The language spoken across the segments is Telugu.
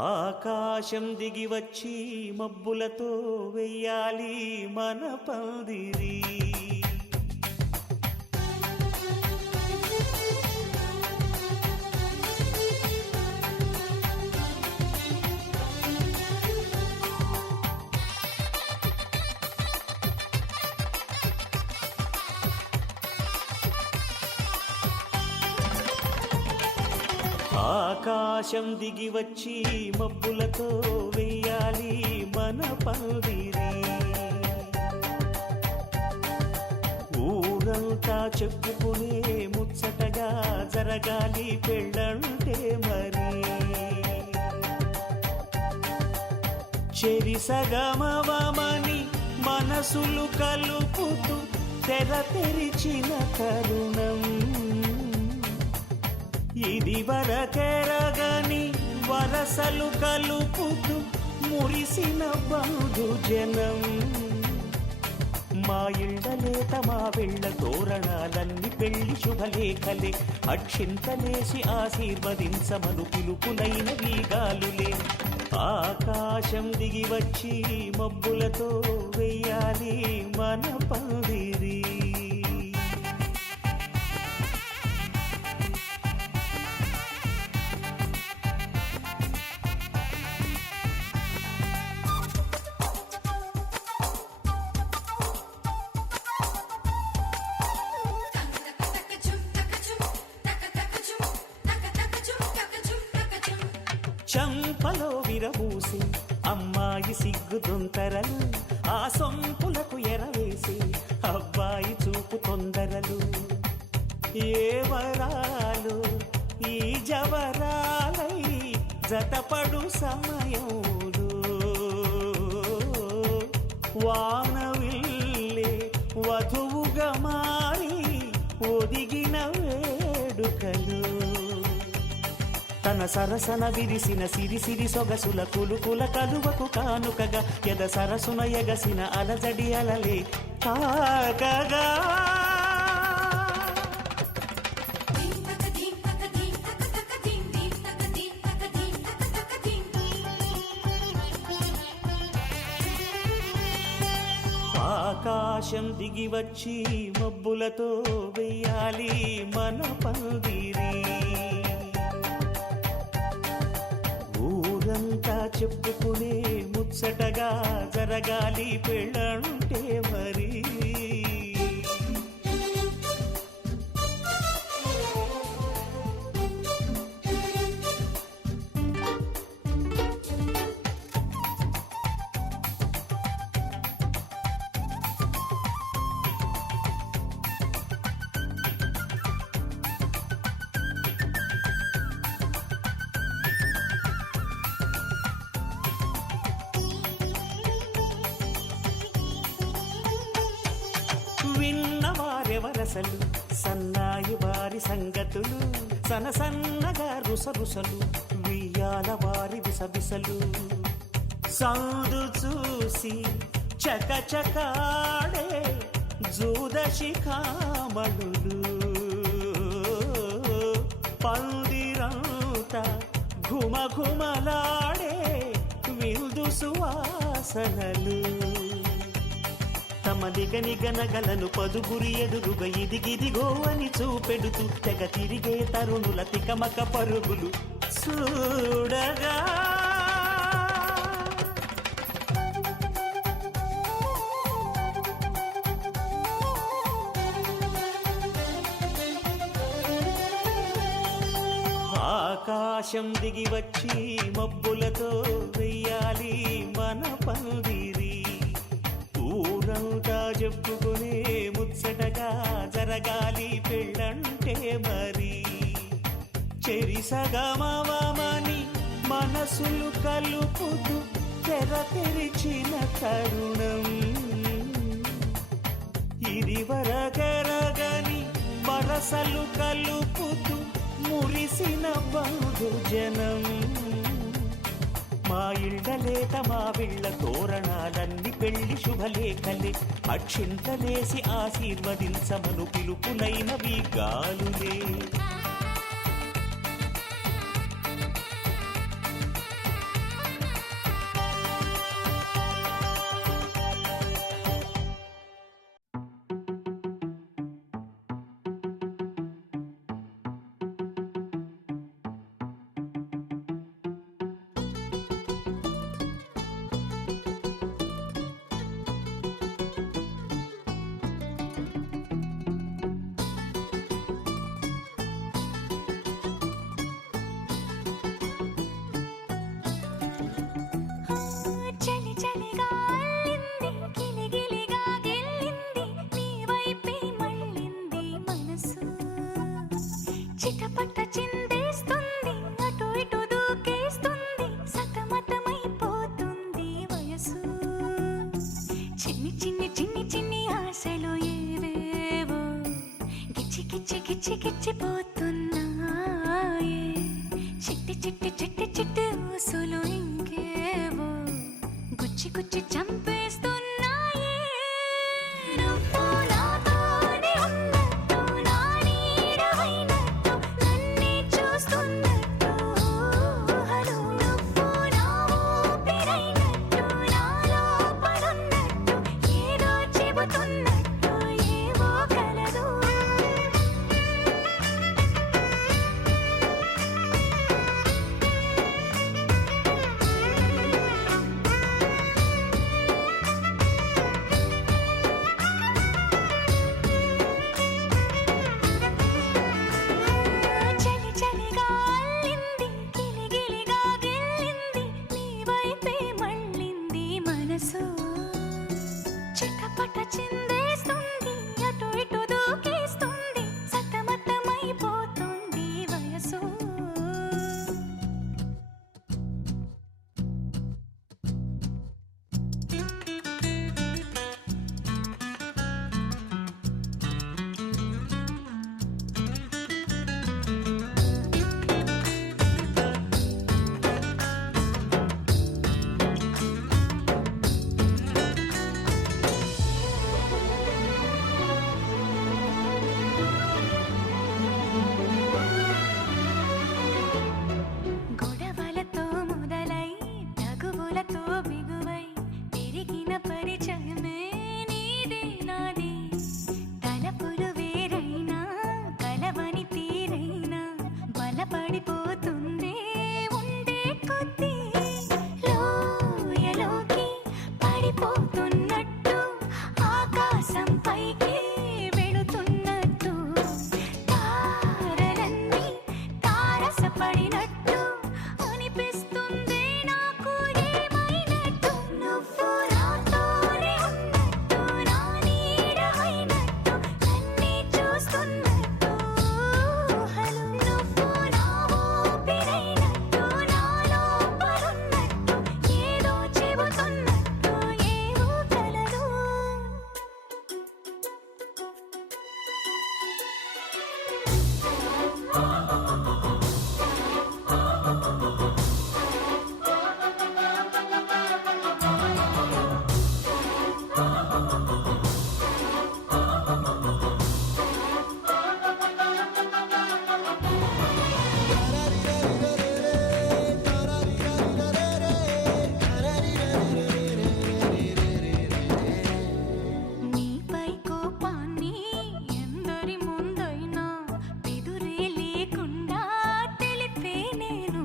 ఆకాశం దిగి వచ్చి మబ్బులతో వెయ్యాలి మన పందిరి. ఆకాశం దిగి వచ్చి మబ్బులతో వెయ్యాలి మన పందిరి. ఊరంతా చెప్పుకునే ముచ్చటగా జరగాలి పెళ్ళంటే మరి. చెరిసగమవమని మనసులు కలుపుతూ తెర తెరిచిన తరుణం. ఇది వరకెరగని వరసలు కలుపుతూ మురిసిన బంధుజనం. మా ఇళ్ళలేత మా వెళ్ళ తోరణాలన్నీ పెళ్లి శుభలేఖలే. అక్షింతలేసి ఆశీర్వదించమను పిలుపులైన వీగాలులే. ఆకాశం దిగి వచ్చి మబ్బులతో వెయ్యాలి మన పందిరి. చంపలో విరబూసి అమ్మాయి సిగ్గు దొంతరలు. ఆ సొంపులకు ఎరవేసి అబ్బాయి చూపు తొందరలు. ఏ వరాలు ఈ జవరాలై జతపడు సమయంలో. వానవిల్లే వధువుగా మారి ఒదిగిన వేడుకలు. తన సరసన విరిసిన సిరిసిరి సొగసుల కులుకుల కలువకు కానుకగా ఎద సరసున ఎగసిన అలజడి అలలే కాకగా. ఆకాశం దిగి వచ్చి మబ్బులతో వెయ్యాలి మన పందిరి. ఊరంతా చెప్పుకునే ముచ్చటగా జరగాలి పెళ్ళంటే మరి. విన్నవారెవరసలు సన్నాయి వారి సంగతులు. సనసన్నగా రుసరుసలు వియ్యాల వారి విసవిసలు. సౌదు చూసి చకచకాడే జూదశిఖామణులు. పందిరంతా ఘుమఘుమలాడే విందు సువాసనలు. తమ నిగనిగనగలను పదుగురి ఎదురుగా ఇదిగిదిగో అని చూపెడుతూ తెగ తిరిగే తరుణుల తికమక పరుగులు చూడగా. ఆకాశం దిగి వచ్చి మబ్బులతో వెయ్యాలి మన పందిరి. ఊరంతా చెప్పుకునే ముచ్చటగా జరగాలి పెళ్ళంటే మరి. చెరిసగమవమని మనసులు కలుపుతూ తెర తెరిచిన తరుణం. ఇది వరకెరగని వరసలు కలుపుతూ మురిసిన బంధుజనం. మా ఇళ్ళలేత మా వెళ్ళ తోరణాలన్నీ పెళ్లి శుభలేఖలే. అక్షింతలేసి ఆశీర్వదించమను పిలుపులైన వీగాలులే. చిన్ని చిన్ని చిన్ని ఆశలు ఏవేవో గిచ్చి గిచ్చి గిచ్చి గిచ్చిపోతున్నాయే చిట్టి చిట్టి చిట్టి చిట్టి ఊసులు ఇంకేవో గుచ్చి గుచ్చి చంపేస్తున్నాయే నువ్వు నాతోనే ఉన్నట్టు నా నీడవైనట్టు నన్నే చూస్తున్నట్టు ఊహలు నువ్వు నా ఊపిరైనట్టు నాలో పడున్నట్టు ఏదో చెబుతున్నట్టు ఏవో కలదు చలి చలిగా అల్లింది గిలిగిలిగా గిల్లింది నీ వైపే మళ్ళింది మనసు చిటపట చిందేస్తుంది అటు ఇటు దూకేస్తుంది సతమతమైపోతుంది వయసు గొడవలతో మొదలై తగువులతో బిగువై పెరిగిన పరిచయమే నీదే నాది తలపులు వేరైనా కలవని తీరైనా బలపడిపోతుందే ఉండే కొద్దీ లోయలోకి పడిపోతున్నట్టు ఆకాశం పైకి వెళుతున్నట్టు తారలన్నీ తారసపడినట్టు అనిపిస్తుంది నాకు ఏమైనట్టు నువ్వు నాతోనే ఉన్నట్టు నా నీడవైనట్టు నన్నే చూస్తున్నట్టు ఊహలు నువ్వు నా ఊపిరైనట్టు నాలో పడున్నట్టు ఏదో చెబుతున్నట్టు ఏవో కలలు నీపై కోపాన్ని ఎందరి ముందైనా ఎదురే లేకుండా తెలిపే నేను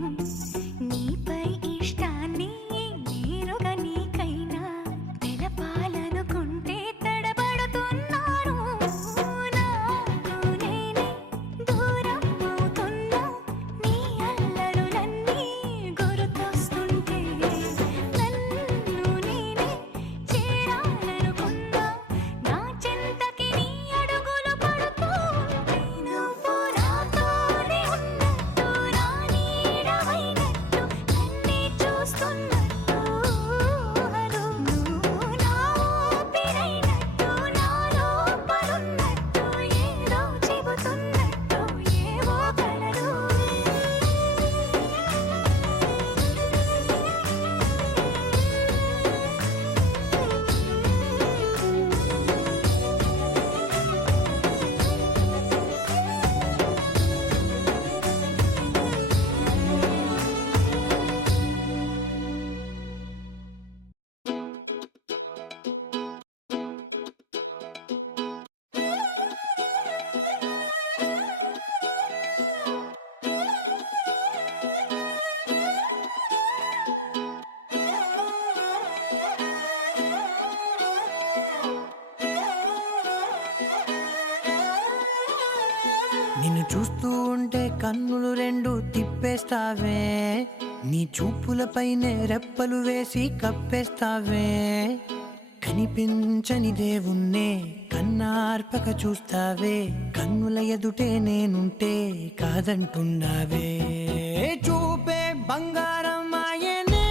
నీపై ఇష్టాన్ని నేరుగా నీకైనా తెలపాలనుకుంటే తడబడుతున్నాను నాకు నేనే దూరం అవుతున్నా నీ అల్లరులన్నీ గుర్తొస్తుంటే నన్ను నేనే చేరాలనుకున్నా నా చెంతకి నీ అడుగులు పడుతూ ఉంటే నువ్వు నాతోనే ఉన్నట్టు నా నీడవైనట్టు నన్నే చూస్తున్నట్టు ఊహలు నువ్వు నా ఊపిరైనట్టు నాలో పడున్నట్టు ఏదో చెబుతున్నట్టు ఏవో కలలు నిన్ను చూస్తూ ఉంటే కన్నులు రెండు తిప్పేస్తావే నీ చూపులపైనే రెప్పలు వేసి కప్పేస్తావే కనిపించని దేవుణ్ణే కన్నార్పక చూస్తావే కన్నుల ఎదుటే నేనుంటే కాదంటున్నావే చూపే బంగారం ఆయనే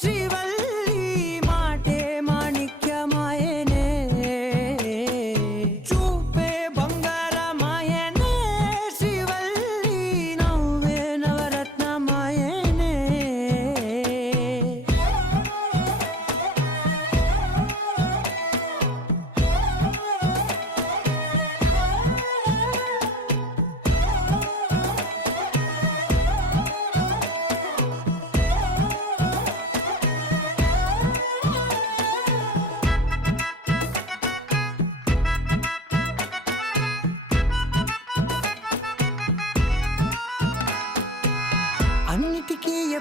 శ్రీవల్లి మాటే మాణిక్యమాయనే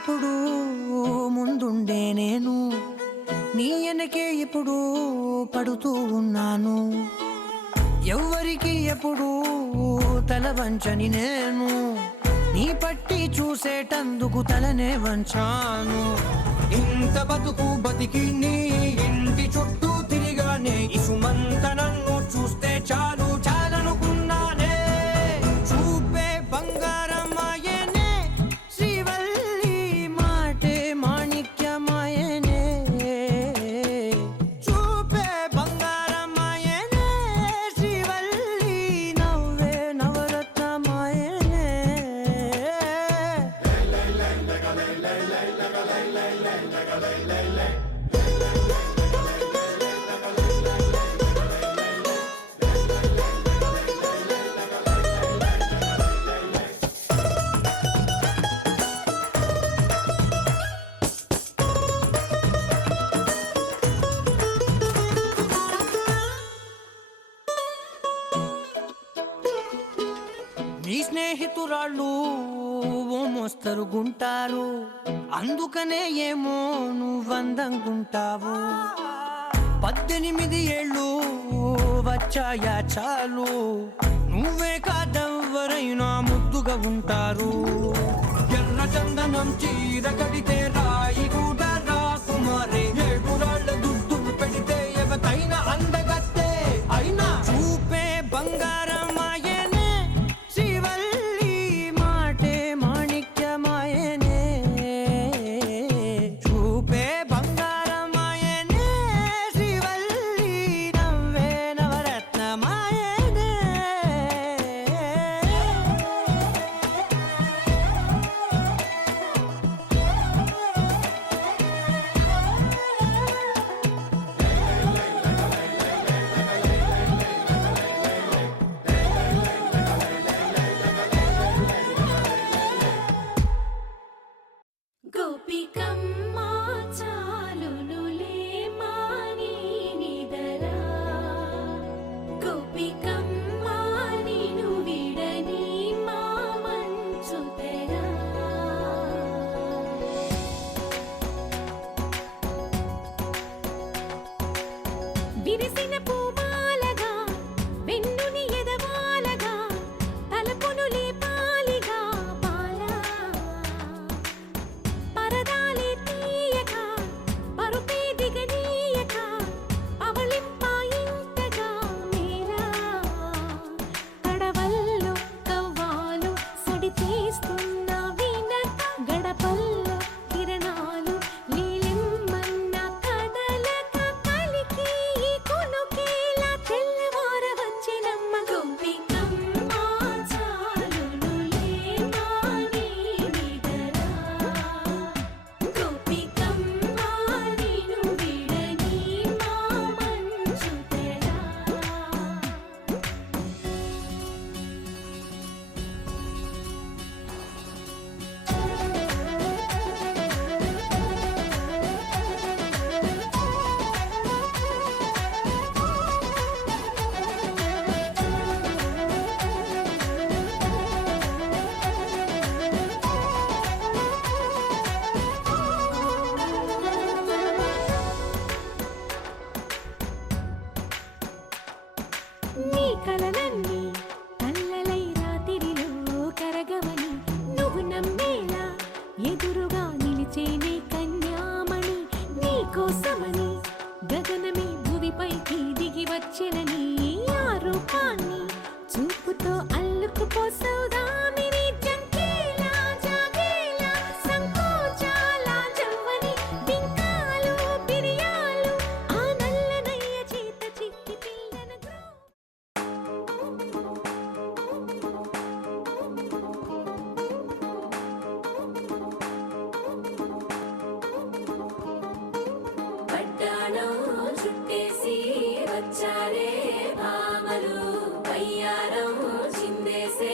ఎప్పుడు ముందుండే నేను నీ వెనకే ఇప్పుడు పడుతూ ఉన్నాను. ఎవ్వరికి ఎప్పుడు తల వంచని నేను నీ పట్టి చూసేటందుకు తలనే వంచాను. ఇంత బతుకు బతికి నీ ఇంటి చుట్టూ తిరిగానే ఇసుమంత నన్ను చూస్తే చాలు చాలనుకున్నానే. చూపే బంగారమాయనే శ్రీవల్లి మాటే మాణిక్యమాయనే. చూపే బంగారమాయనే శ్రీవల్లి నవ్వే నవరత్నమాయనే. నీ స్నేహితురాళ్ళు ఓ మోస్తరుగుంటారు, అందుకనే ఏమో నువ్వందంగుంటావు. 18 ఏళ్ళు వచ్చాయా చాలు, నువ్వే కాదెవ్వరైనా ముద్దుగా ఉంటారు. ఎర్ర చందనం చీర కడితే రాయి కూడా రాకుమారే, 7 రాళ్ళ దుద్దులు పెడితే ఎవతైనా అందగత్తే. అయినా చూపే బంగారమాయనే శ్రీవల్లి మాటే మాణిక్యమాయనే. చూపే బంగారమాయనే శ్రీవల్లి నవ్వే నవరత్నమాయనే. గోపికమ్మ చాలునులే మాని నిదరా, గోపికమ్మ నిను విడని మా మంచు తెరా. విరిసిన పూమాలగా వెన్నుని ఎదవాలగా తలపును లేపాలిగా బాలా. పరదాలే తీయక పరుపే దిగనీయక అవలింపాయింతగా మేరా. కడవల్లో కవ్వాలు సడి చేస్తున్న వీణత, గడపల్లో కిరణాలు లీలిమ్మన్న కదలక కలికి ఈ కొనుకేలా తెల్లవార వచ్చినమ్మ. గోపికమ్మ చాలునులే మాని నిదరా, గోపికమ్మ నిను విడని మా మంచు తెరా. నీ కలలన్నీ కల్లలై రాత్రిలో కరగవని నువ్వు నమ్మేలా ఎదురుగా నిలిచేనే కన్యామణి. నీ కోసమని గగనమే భువిపైకి దిగి వచ్చినని ఆ రూపాన్ని చూపుతో అల్లుకుపోసౌదామిని. జంకేలా జాగేలా సంకోచాల జవ్వని బింకాలు బిరియాలు ఆ నల్లనయ్య చేత చిక్కి పిల్లన గ్రో. పడ్డాణం చుట్టేసి వచ్చారే భామలు, వయ్యారం చిందేసే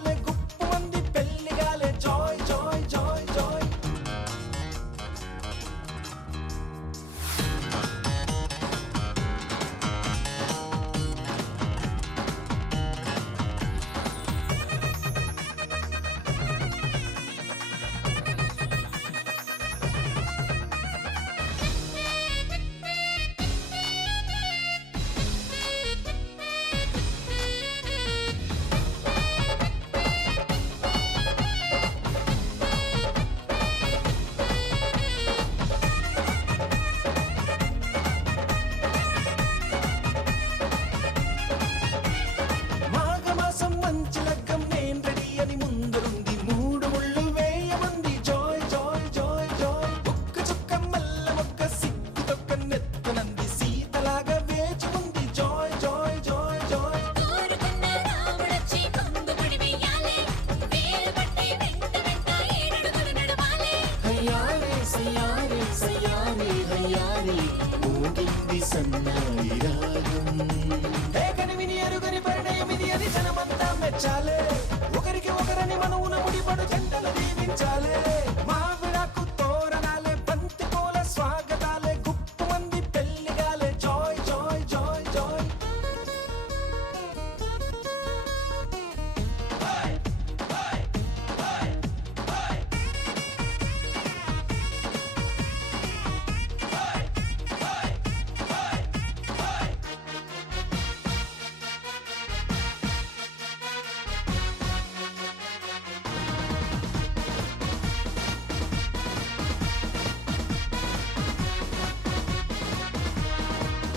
సన్నాయి రాగం. ఏ కనివిని ఎరుగని పరిణయం ఇది అని జనమంతా మెచ్చాలే. ఒకరికి ఒకరని మనవున ముడిపడు జంటలు దీవించాలే. మావిడాకు తోరణాలే, బంతి పూల స్వాగతాలే, గుప్పు మంది పెళ్లిగాలే. Joy joy joy joy.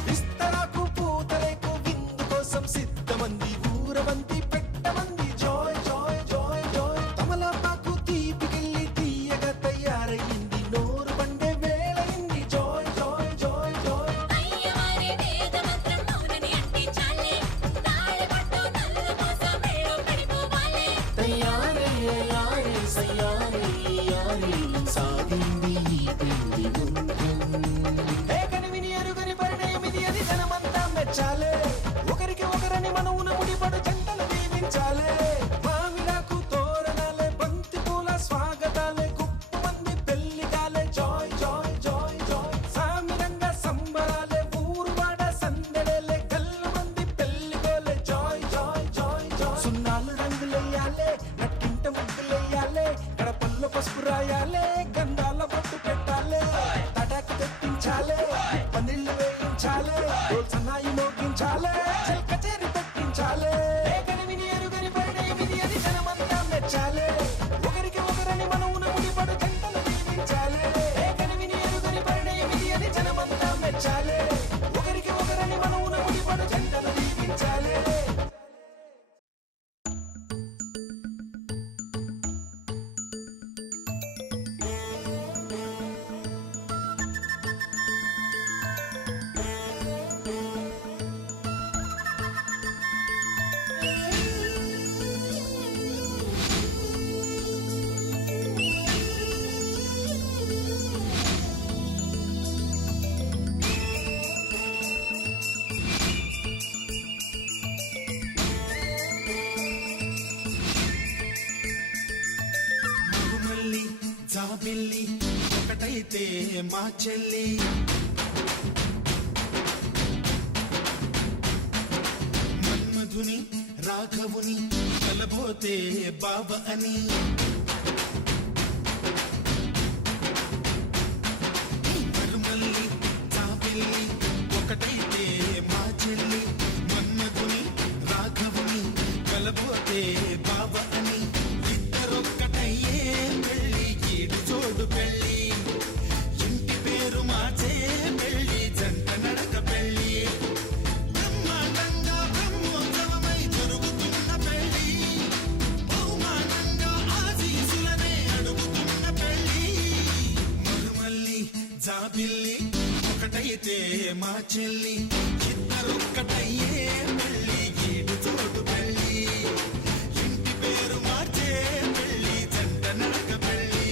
విస్తరాకు పూతరేకు విందు కోసం సిద్ధమంది. ఊరవంతి పెట్టమంది. Joy joy joy joy. తమలపాకు తీపికెళ్ళి తీయగా తయారయ్యింది. నోరు పండే వేళయింది. Joy joy joy joy. అయ్యవారి వేద మంత్రం మౌనని అంటించాలే. తాళి పట్టు నల్ల పూస మెళ్ళో పడిపోవాలే. తయారే యారే సయ్యారే యారే సాగింది ఈ పెళ్లి గుండ్రం. ఏ కనివిని ఎరుగని పరిణయం ఇది అని జనమంతా మెచ్చాలే. ఒకరికి ఒకరని మనవున ముడిపడు జంటలు దీవించాలే. మావిడాకు తోరణాలే, బంతి పూల స్వాగతాలే, గుప్పు మంది పెళ్లిగాలే. Joy joy joy joy. సామిరంగ సంబరాలే, ఊరువాడ సందడేలే, గల్లు మంది పెళ్లిగోలే. Joy joy joy joy. సున్నాలు రంగులెయ్యాలే, నట్టింట ముగ్గులెయ్యాలే, గడపల్లో పసుపు రాయాలే, గంధాల బొట్టు పెట్టాలే, తటాకు తెప్పించాలే, పన్నీళ్లు వేయించాలే, డోల్ సన్నాయి మోగించాలే, చెల్ కచేరి పెట్టించాలే. ఏ కనివిని ఎరుగని పరిణయం ఇది అని జనమంతా మెచ్చాలే. ఒకరికి ఒకరని మనవున ముడిపడు జంటలు దీవించాలే. ఏ కనివిని ఎరుగని పరిణయం ఇది అని జనమంతా మెచ్చాలే. ఒకరికి ఒకరని మనవున ముడిపడు జంటలు దీవించాలే. మరుమల్లి జాబిల్లి ఒకటైతే మా చెల్లి. మన్మధుని రాఘవుని కలబోతే బావ అని. మరుమల్లి జాబిల్లి ఒకటైతే మా చెల్లి. మన్మధుని రాఘవుని కలబోతే బావ అని. ఇద్దరొక్కటయ్యే పెళ్ళి, ఈడు జోడు పెళ్ళి. ఇంటి పేరు మార్చే పెళ్ళి, జంట నడక పెళ్ళి. బ్రహ్మాండంగా బ్రహ్మోత్సవమై జరుగుతున్న పెళ్ళి. బహుమానంగా ఆశీసులనే అడుగుతున్న పెళ్ళి. మరుమల్లి జాబిల్లి ఒకటైతే మా చెల్లి. ఇద్దరొక్కటయ్యే పెళ్ళి, ఈడు జోడు పెళ్ళి. ఇంటి పేరు మార్చే పెళ్ళి, జంట నడక పెళ్ళి.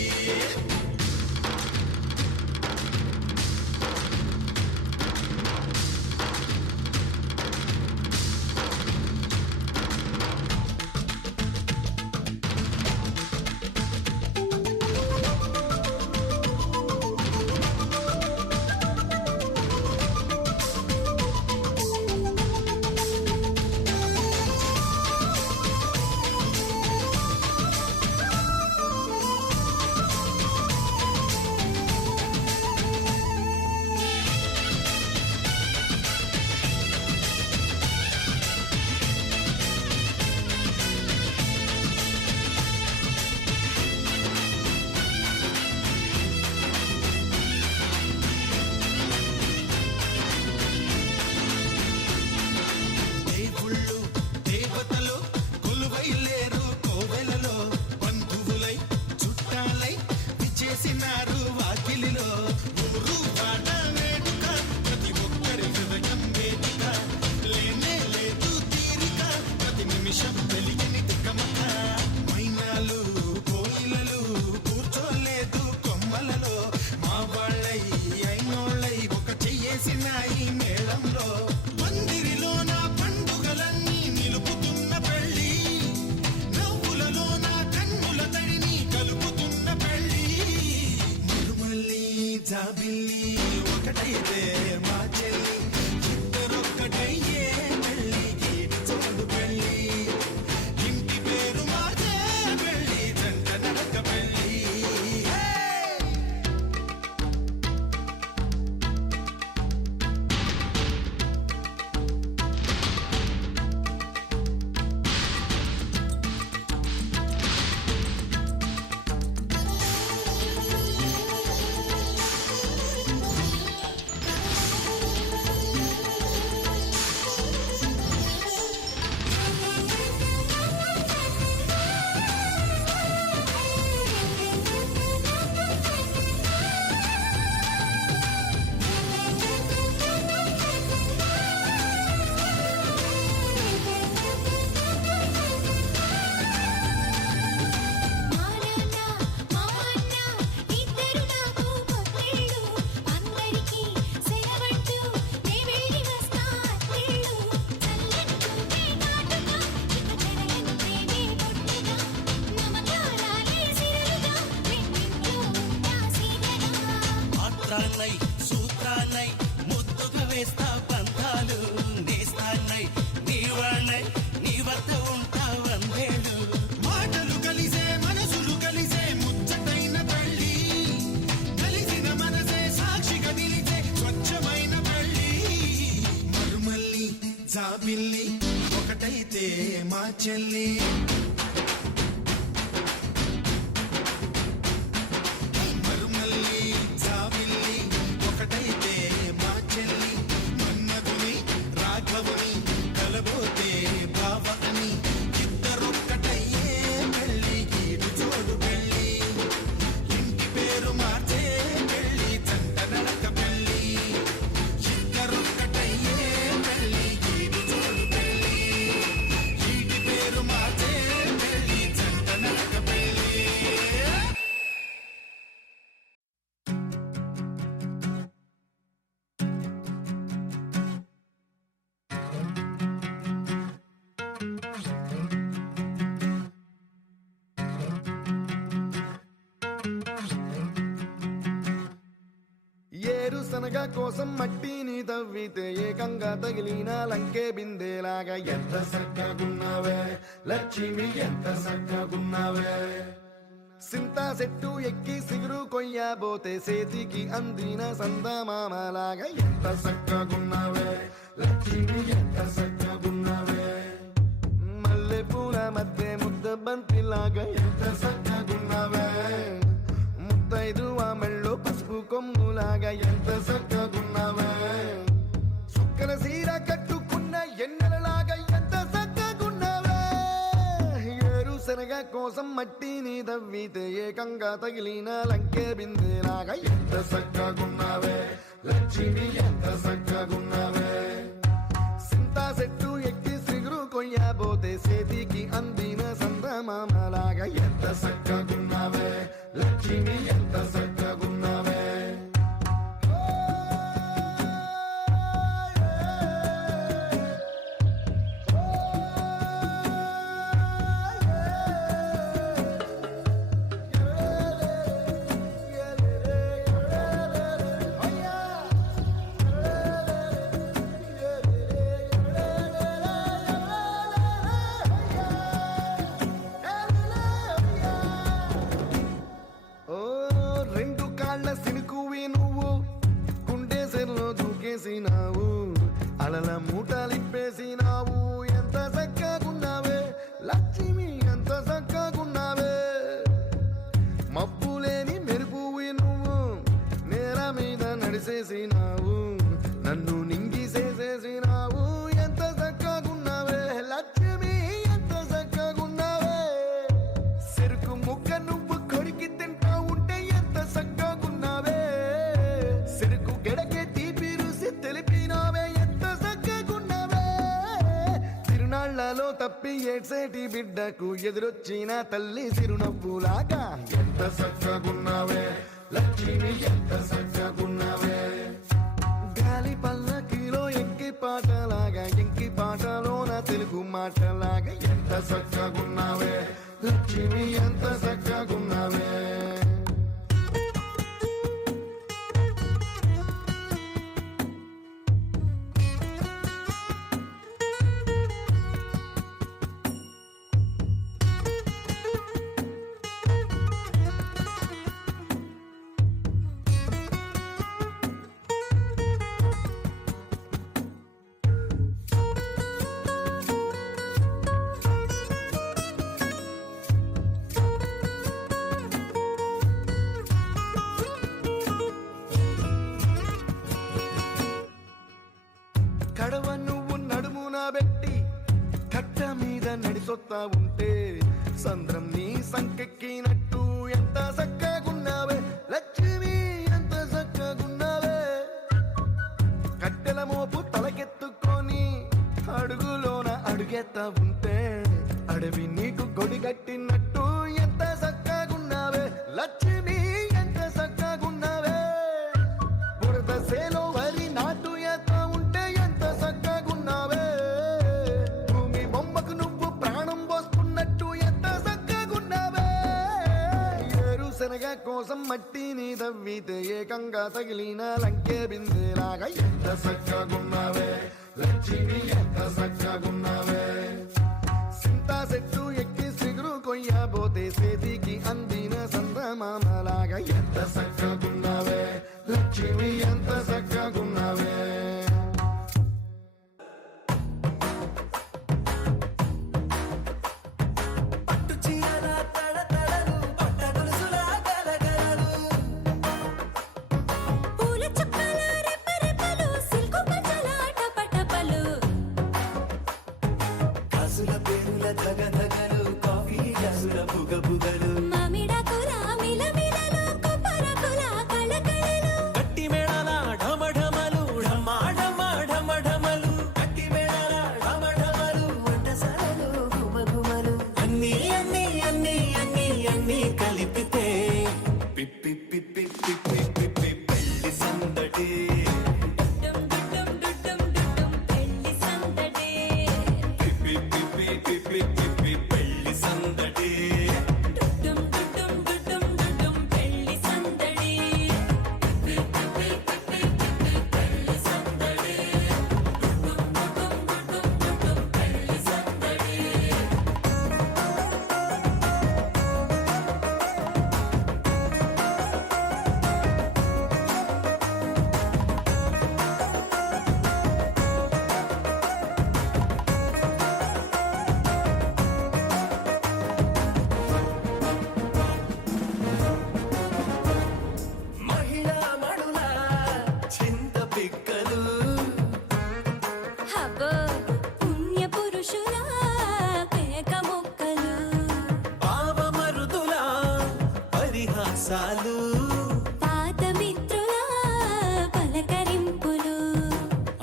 జాబిల్లి ఒకటైతే మా చెల్లి ఇద్దరొక్కటయ్యే పెళ్ళికి చోడు పెళ్ళి ఇంటి పేరు మాదే పెళ్ళి జంట నడక పెళ్ళి సూత్రాన్నై ముద్దుగా వేస్తా పంతాలు నేస్తాన్నై నీవాణ్ణై నీ వద్ద ఉంటా వందేళ్ళు మాటలు కలిసే మనసులు కలిసే ముచ్చటైన పెళ్ళి కలిసిన మనసే సాక్షిగా నిలిచే స్వచ్ఛమైన పెళ్ళి మరుమల్లి జాబిల్లి ఒకటైతే మా చెల్లి ఒకటైతే మా చెల్లి మన్మధుని రాఘవుని కలబోతే బావ అని ఇద్దరొక్కటయ్యే పెళ్ళి గీడు చోడు పెళ్ళి ఇంటి పేరు మార్చే పెళ్ళి జంట నడక పెళ్ళి ఇద్దరొక్కటయ్యే పెళ్ళి గీడు చోడు పెళ్ళి ఇంటి పేరు మార్చే పెళ్ళి జంట నడక పెళ్ళి ఏరుశనగ కోసం మట్టిని తవ్వితే ఏకంగా తగిలిన లంకే బిందేలాగా ఎంత సక్కగున్నావే లక్ష్మి ఎంత సక్కగున్నావే సింతా చెట్టు ఎక్కి సిగురు కొయ్యబోతే చేతికి అందిన సందమామలాగా ఎంత సక్కగున్నావే లక్ష్మి ఎంత సక్కగున్నావే మల్లె పూల మధ్య ముద్ద బంతిలాగా ఎంత సక్కగున్నావే ముత్తైదు మెళ్ళో పసుపు కొమ్ములాగా ఎంత చక్కగున్నావే సుక్కల సీర కట్టుకున్న ఎన్నెలలాగా ఎంత చక్కగున్నావే ఏరుశనగ కోసం మట్టిని తవ్వితే ఏకంగా తగిలిన లంకే బిందేలాగా ఎంత చక్కగున్నావే లక్ష్మి ఎంత చక్కగున్నావే సింతా చెట్టు ఎక్కి సిగురు కొయ్యబోతే చేతికి అందిన సందమామలాగా ఎంత చక్కగున్నావే లక్ష్మి ఎంత చక్కగున్నావే దూకేసినావు అలల మూటలిప్పేసినావు ఎంత చక్కగున్నావే లక్ష్మి ఎంత చక్కగున్నావే మబ్బులేని మెరుపువి నువ్వు నేల మీద నడిసేసినావు నన్ను నింగిసేసేసినావు ఎంత చక్కగున్నావే లక్ష్మి ఎంత చక్కగున్నావే చెరుకు ముక్క నువ్వు కొరికి తింటా ఉంటే ఎంత చక్కగున్నావే చెరుకు గెడకే తీపి రుసి తెలిపినావే ఎంత చక్కగున్నావే తిరునాళ్లలో తప్పి ఏడ్సేటి బిడ్డకు ఎదురొచ్చిన తల్లి చిరునవ్వులాగా ఎంత చక్కగున్నావే లక్ష్మి ఎంత చక్కగున్నావే గాలి పల్లకిలో ఎంకి పాటలాగా ఎంకి పాటలోన తెలుగు మాటలాగా ఎంత చక్కగున్నావే లక్ష్మి ఎంత చక్కగున్నావే పడవ నువ్వు నడుమున పెట్టి కట్ట మీద నడిసొత్తా ఉంటే సంద్రం నీ సంకెక్కినట్టు ఎంత చక్కగున్నావే లక్ష్మి, ఎంత చక్కగున్నావే. కట్టెల మోపు తలకెత్తుకొని అడుగులోన అడుగెత్తా ఉంటే అడవి నీకు గొడిగట్టినట్టు ఎంత చక్కగున్నావే లక్ష్మి, ఎంత చక్కగున్నావే. బురద సేలో వరి నాటు ఎత్తా ఉంటే ఎంత చక్కగున్నావే. భూమి బొమ్మకు నువ్వు ప్రాణం పోస్తున్నట్టు ఎంత చక్కగున్నావే. ఏరుశనగ కోసం మట్టిని తవ్వితే ఏకంగా తగిలిన లంకే బిందెలాగా ఎంత చక్కగున్నావే లక్ష్మి, ఎంత చక్కగున్నావే. సింతా చెట్టు ఎక్కి సిగురు కొయ్యబోతే చేతికి అందిన సందమామలాగా ఎంత చక్కగున్నావే లక్ష్మి, ఎంత చక్కగున్నావే. పట్టు చీరల తడతడలు పట్ట గొలుసుల గలగలలు పూల చుక్కల రెప్పరెప్పలు సిల్కు పంచల టపటపలు కాసుల పేరుల ధగధగలు కాఫీ గ్లాసుల బుగబుగలు మామిడాకుల మిలమిలలు కొబ్బరకుల కళకళలు గట్టి మేళాల ఢమఢమలు ఢమా ఢమా ఢమఢమలు గట్టి మేళాల ఢమఢమలు వంటసాలలు గుమగుమలు అన్నీ అన్నీ అన్నీ అన్నీ అన్నీ కలిపితే పిప్పి పిప్పి పిప్పి పిప్పి పెళ్లి సందడి డుమ్ డుమ్ డుమ్ డుమ్ పెళ్లి సందడి పిప్పి పిప్పి పిప్పి పిప్పి పెళ్లి సందడి డుమ్ డుమ్ డుమ్ డుమ్ పెళ్లి సందడి పిప్పి పిప్పి పిప్పి పిప్పి పెళ్లి సందడి డుమ్ డుమ్ డుమ్ పెళ్లి సందడి. మహిళా మడుల చింత పిక్కలు హబ్బో పుణ్య పురుషుల పేక మొక్కలు పావమరుదుల పరిహాసాలు పాత మిత్రుల పలకరింపులు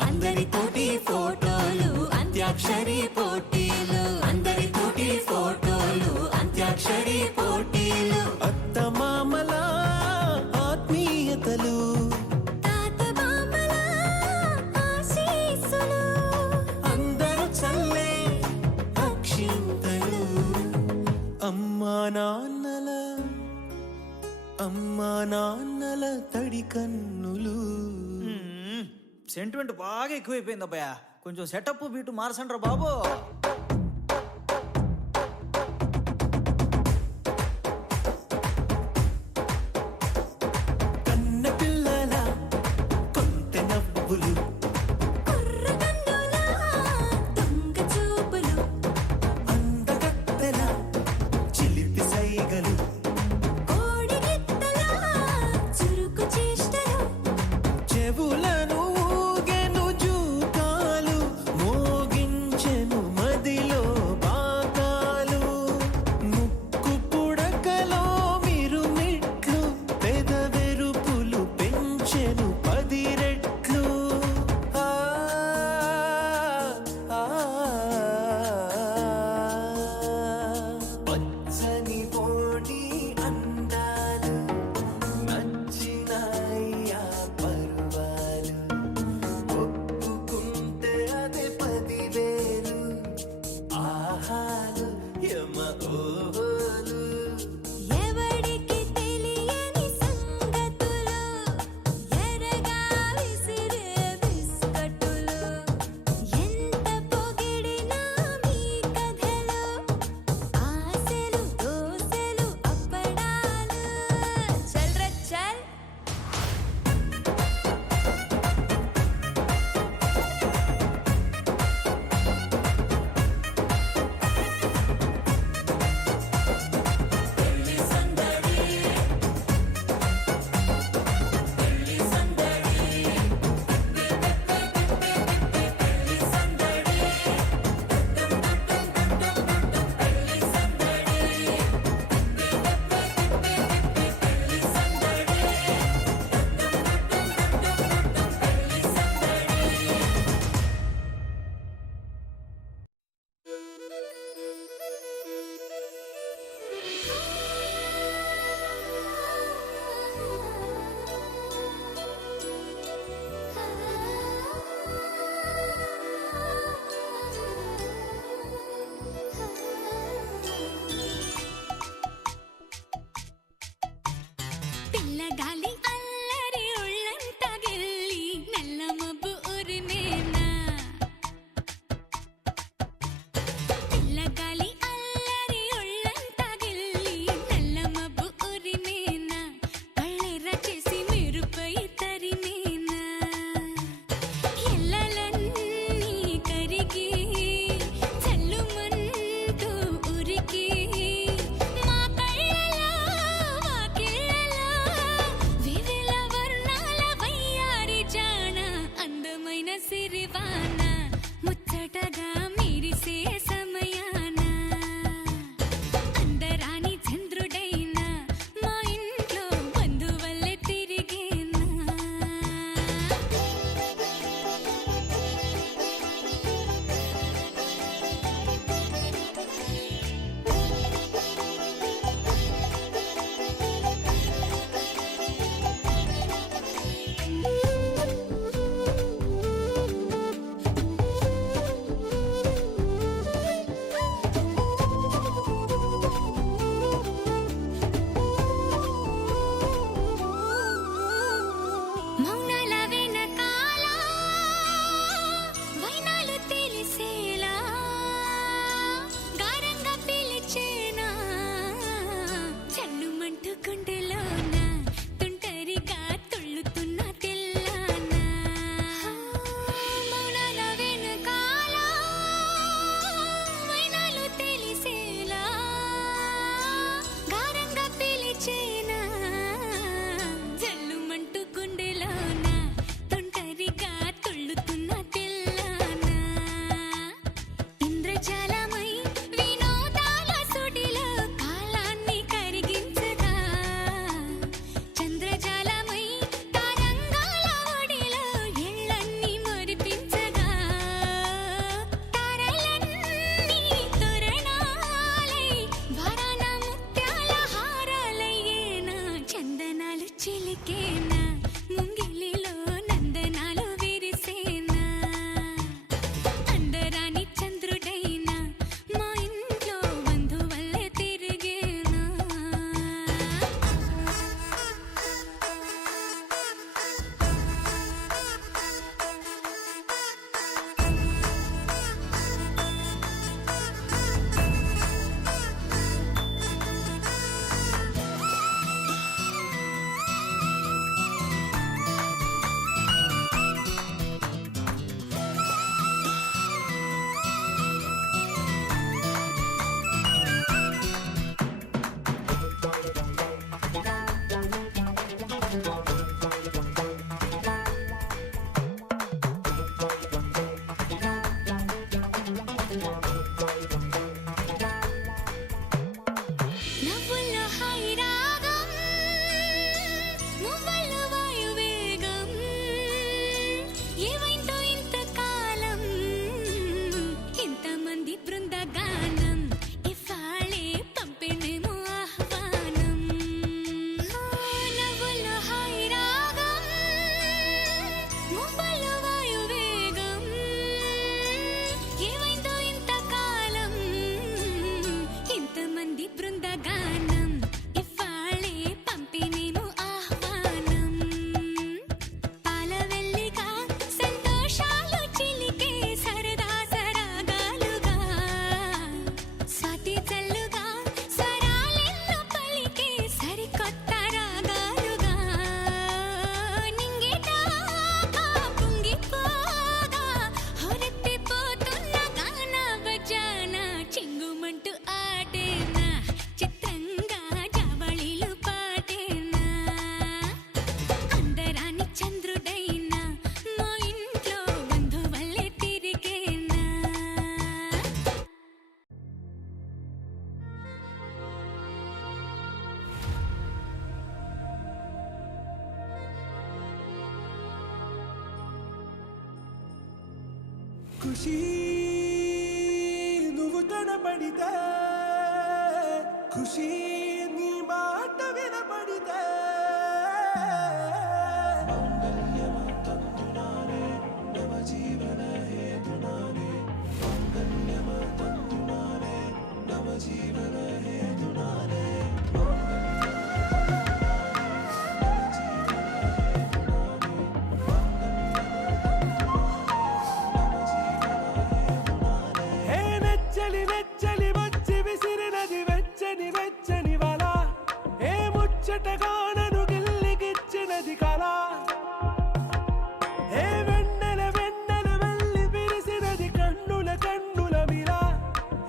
అందరితోటి ఫోటోలు అంత్యాక్షరి పోటీలు అందరితోటి ఫోటోలు అంత్యాక్షరి పోటీలు అత్తమామల ఆత్మీయతలు తాత బామ్మల ఆశీస్సులు అందరూ చల్లే అక్షింతలు అమ్మా నాన్నల తడి కన్నులు. సెంటిమెంట్ బాగా ఎక్కువైపోయింది అబ్బాయ, కొంచెం సెటప్ బీటు మార్చండ్రా బాబు. కన్న పిల్లల కొంటె నవ్వులు కుర్రకన్నుల దొంగ చూపులు అందగత్తెల చిలిపి సైగలు కోడిగిత్తల చురుకు చేష్టలు చెవులను ఊగెను జూకాలు మోగించెను మదిలో బాకాలు ముక్కు పుడకలో మిరుమిట్లు పెదవెరుపులు పెంచెను 10 రెట్లు. పచ్చని పోటీ అందాలు నచ్చినాయ్యా పర్వాలు ఒప్పుకుంటే అదే 10,000 ఆహాలు యమ ఓహోలు. ఎవడికి తెలియని సంగతులు ఎరగా విసిరే బిస్కట్టులు ఎంత పొగిడినా మీ కథలు ఆశలు దోశలు అప్పడాలు చల్ రే చల్. పిల్లగాలి అల్లరి ఒళ్ళంత గిల్లి నల్ల మబ్బు ఉరిమేనా పిల్లగాలి అల్లరి ఒళ్ళంత గిల్లి నల్ల మబ్బు ఉరిమేనా కళ్ళెర్ర చేసి మెరుపై తరిమేనా ఎల్లలన్నీ కరిగి చల్లుమంటూ ఉరికి మా కళ్ళలో వాకిళ్ళలో వివిల వర్ణాల వయ్యారి జాణ అందమైన సిరివాన ముచ్చటగా మెరిసే సమయాన అందరాని చంద్రుడైనా మా ఇంట్లో బంధువల్లే తిరిగేనా మౌనాల వెనకాల వైనాలు తెలిసేలా గారంగా పిలిచేనా చల్లుమంటూ గుండెలోన తుంటరిగా తుళ్ళుతున్న తెల్లాన మౌనాల వెనకాల వైనాలు తెలిసేలా గారంగా పిలిచేనా జల్లుమంటూ గుండెలోన తుంటరిగా తుళ్ళుతున్న తెల్లాన ఇంద్రజాలమై వినోదాల సుడిలో కాలాన్ని కరిగించగా చంద్రజాలమై తరంగాల ఒడిలో ఎళ్ళన్నీ మురిపించగా తారలన్నీ తోరణాలై వరాన ముత్యాల హారాలయ్యేనా చందనాలు చిలికేనా ముంగిలిలో నందనాలు విరిసేనా అందరాని చంద్రుడైనా మా ఇంట్లో బంధువల్లే తిరిగేనా నవ్వుల్లో హాయి రాగం మువ్వల్లో వాయువేగం ఏవైందో ఇంతకాలం ఇంతమంది బృందగానం ఇవాళే పంపిణేమో ఆహ్వానం నవ్వుల్లో హాయి రాగం మువ్వల్లో వాయువేగం ఏవైందో ఇంతకాలం ఇంతమంది బృందగానం ఇవాళే పంపిణేమో ఆహ్వానం పాలవెల్లిగా సంతోషాలు చిలికే సరదా సరాగాలుగా స్వాతి చల్లుగా స్వరాలెన్నో పలికే సరికొత్త రాగాలుగా నింగిటాకా పొంగిపోగా హొరెత్తిపోతున్న గాన బజాన చింగుమంటూ ఆటేనా చిత్రంగా జావళిలు పాటేనా అందరాని చంద్రుడైనా మా ఇంట్లో బంధువల్లే తిరిగేనా ఖుషి నువ్వు కనబడితే ఖుషి నీ మాట వినబడితే జీవన హేతునానే ముచ్చటగా నన్ను గిల్లిగిచ్చినది కళ ఏ వెన్నెల వెన్నెల వెళ్ళి విరిసినది కన్నుల కన్నుల మిలా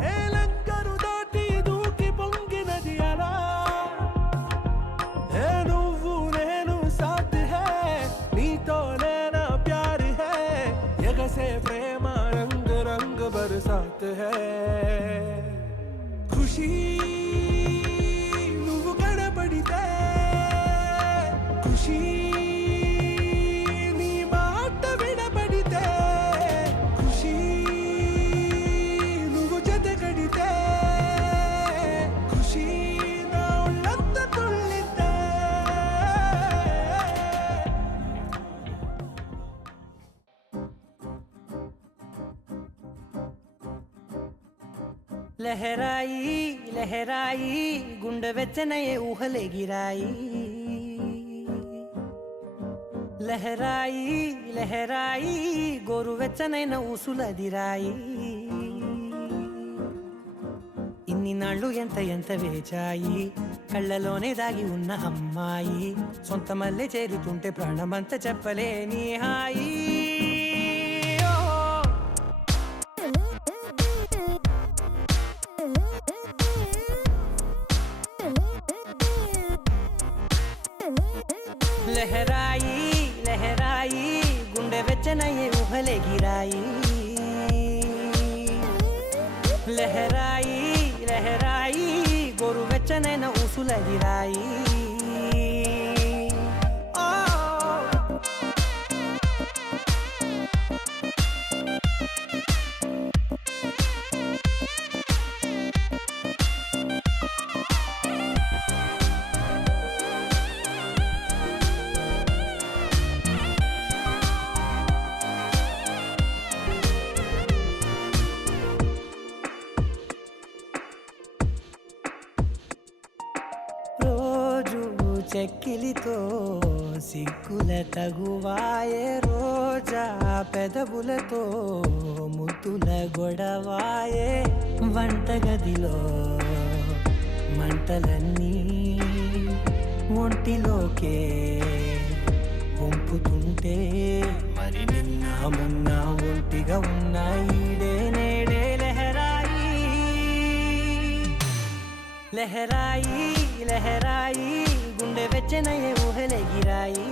ఏ లంకను దాటి దూకి పొంగినది అలా ఏ నువ్వు నేను సాథ్ హై నీతోనే నా ప్యార్ హై ఎగసే ప్రేమ రంగ్ రంగ్ బరసాత్ హై ఖుషీ నువ్వు కనబడితే ఖుషీ నీ మాట వినబడితే ఖుషీ నువ్వు జతగడితే ఖుషీ నా ఒళ్ళంత తుళ్ళితే లహరాయి లహరాయి గుండె వెచ్చనయే ఊహలెగిరాయి లహరాయి లహరాయి గోరు వెచ్చనైన ఊసులదిరాయి ఇన్ని నాళ్ళు ఎంత ఎంత వేచాయి కళ్ళలోనే దాగి ఉన్న అమ్మాయి సొంత మల్లె చేరుతుంటే ప్రాణమంతా చెప్పలేని హాయి లహరాయి లహరాయి గుండె వెచ్చనయ్యే ఊహలెగిరాయి లహరాయి లహరాయి గోరు వెచ్చనైన ఊసులదిరాయి చెక్కిలితో సిగ్గుల తగువాయే రోజా పెదవులతో ముద్దుల గొడవాయే వంటగదిలో మంటలన్నీ ఒంటిలోకే వంపుతుంటే మరి నిన్న మొన్న ఒంటిగా ఉన్నాయి నేడే లహరాయి లహరాయి లహరాయి గుండె వెచ్చనయ్యే ఊహలెగిరాయి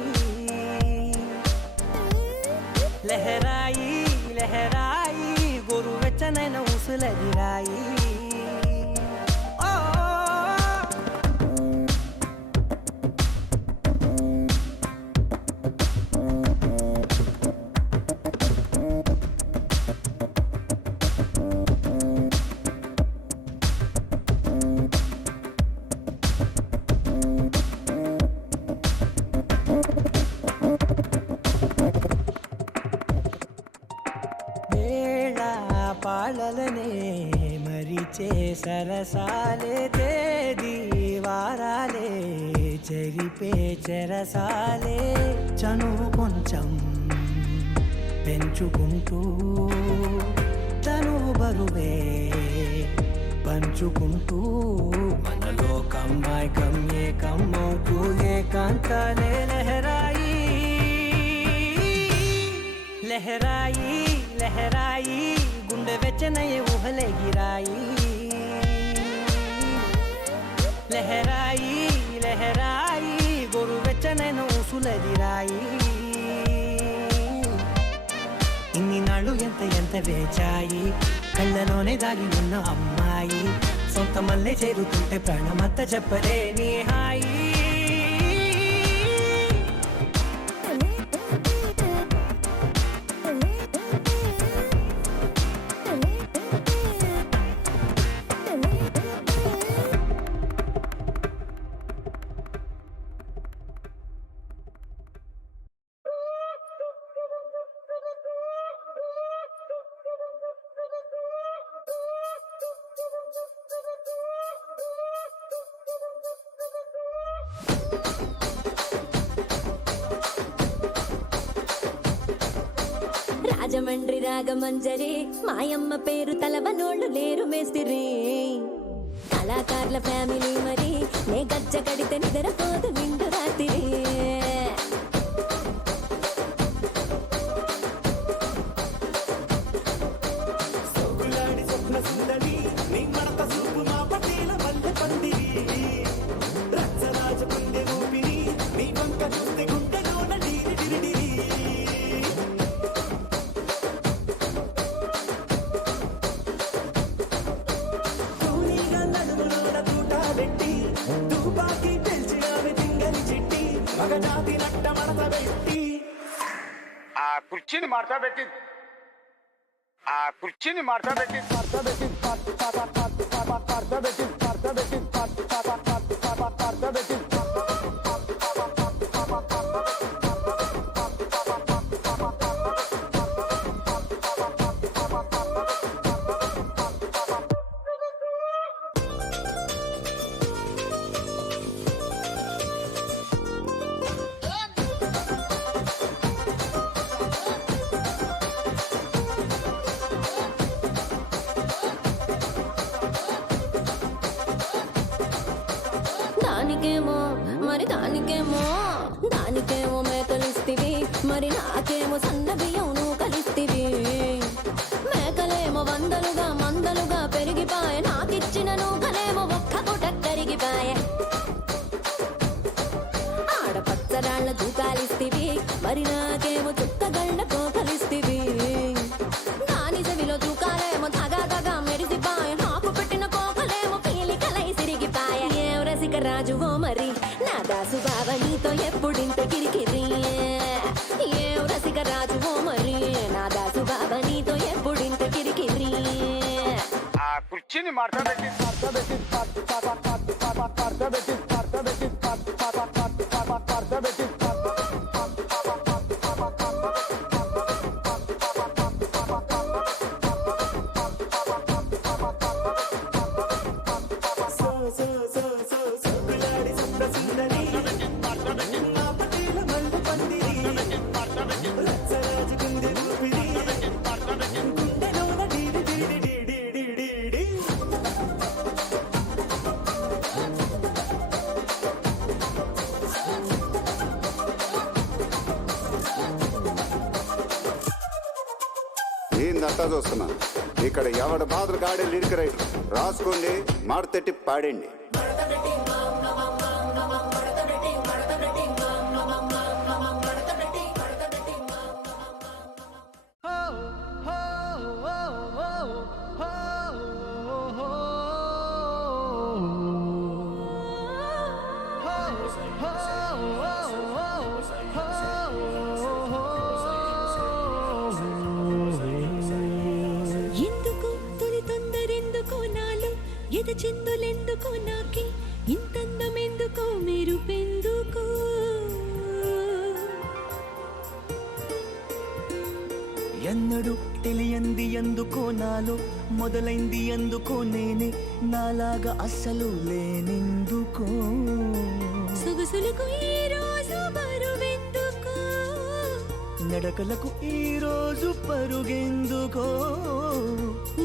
లహరాయి లహరాయి గోరు వెచ్చనైన ఊసులదిరాయి పాలలనే మరిచే సరసాలే తేదీ వారాలే చెరిపే చెరసాలే చనువు కొంచెం పెంచుకుంటూ తనువు బరువే పంచుకుంటూ మనలో కమ్మాయికం ఏకమవుతూ ఏకాంతాలే లహరాయి లహరాయి లహరాయి గుండె వెచ్చనయ్యే ఊహలెగిరాయి లహరాయి లహరాయి గోరు వెచ్చనైన ఊసులదిరాయి ఇన్ని నాళ్ళు ఎంత ఎంత వేచాయి కళ్ళలోనే దాగి ఉన్న అమ్మాయి సొంత మల్లె చేరుతుంటే ప్రాణమంతా చెప్పలేని హాయి రాజమండ్రి రాగమంజరి మాయమ్మ పేరు తలవనోళ్ళు లేరు మేస్తిరి కళాకారుల ఫ్యామిలీ మరి నే గజ్జ కడితే నిద్రపోదు నిండు రాత్రి సోకులాడి స్వప్న సుందరి నీ మడత చూపు మా పటేల మల్లె పందిరి రచ్చరాజ పందె ఊపిరి నీ వంక చూస్తే గుండెలోన డీరి డిరిడిరి కూనీగా నడుములోన తూట పెట్టి తుపాకి పెంచినావి తింగని చిట్టి మగజాతి నట్ట మడత పెట్టి ఆ కుర్చీని మార్చబెట్టి దానికేమో మరి దానికేమో మేకలిస్తివి మరి నాకేమో సన్న బియ్యం నువ్వు కలిస్తివి మేకలేమో మందలుగా పెరిగిపాయ నాకిచ్చిన నూకలేమో ఒక్క పూట కరిగిపాయ ఆడపచ్చరాళ్ళ తూకాలిస్తివి మరి నాకేమో చుక్కగళ్ళ కోకలిస్తివి దాని చెవిలో తూకాలేమో తగా మెరిసిపాయ నాకు పెట్టిన కోకలేమో పీలికలై సిరిగిపాయ ఏం రసిక రాజువో మరి నా దాసు బావ నీతో ఎప్పుడింత కిరికిరి ఏం రసిక రాజువో మరి నా దాసు బావ నీతో ఎప్పుడింత కిరికిరి ఆ కుర్చీని మార్చబెట్టి సోకులాడి స్వప్న సుందరి మా పటేల మల్లె పందిరి రచ్చరాజ పందె ఊపిరి గుండెలోన డీరి డిరిడి డిరిడి డిరిడి ఏందంతా చూస్తున్నా ఇక్కడ ఎవడ బాధలు కాడే లిరిక్ రైటర్ రాసుకోండి మాడతెట్టి పాడండి ఎందుకు తొలి తొందరెందుకో నాలో ఎద చిందులెందుకో నాకి ఇంతందమెందుకో మెరుపెందుకో ఎన్నడు తెలియంది ఎందుకో నాలో మొదలైంది ఎందుకో నేనే నాలాగా అస్సలు లేనెందుకో సొగసులకు ఈ రోజు బరువెందుకో నడకలకు ఈ రోజు పరుగెందుకో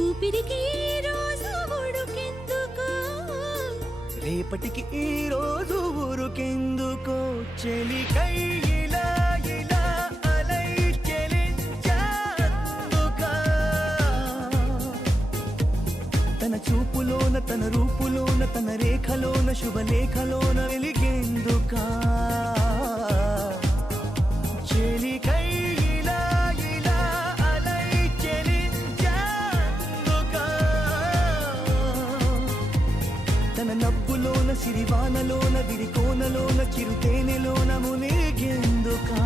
ఊపిరికి ఈ రోజు ఉడుకెందుకో రేపటికి ఈ రోజు ఊరుకెందుకో చెలికై ఇలా ఇలా అలై చెలించాందుకా తన చూపులోన తన రూపులోన తన రేఖలోన శుభలేఖలోన వెలిగేందుకా చెలికై ఇలా ఇలా అలై చెలించాందుకా తన నవ్వులోన సిరివానలోన విరికోనలోన చిరుతేనెలోన మునిగేందుకా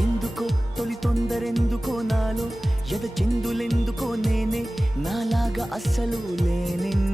ఎందుకో తొలి తొందరెందుకో నాలో ఎద చెందులెందుకో నేనే నాలాగా అస్సలు లేనెందుకో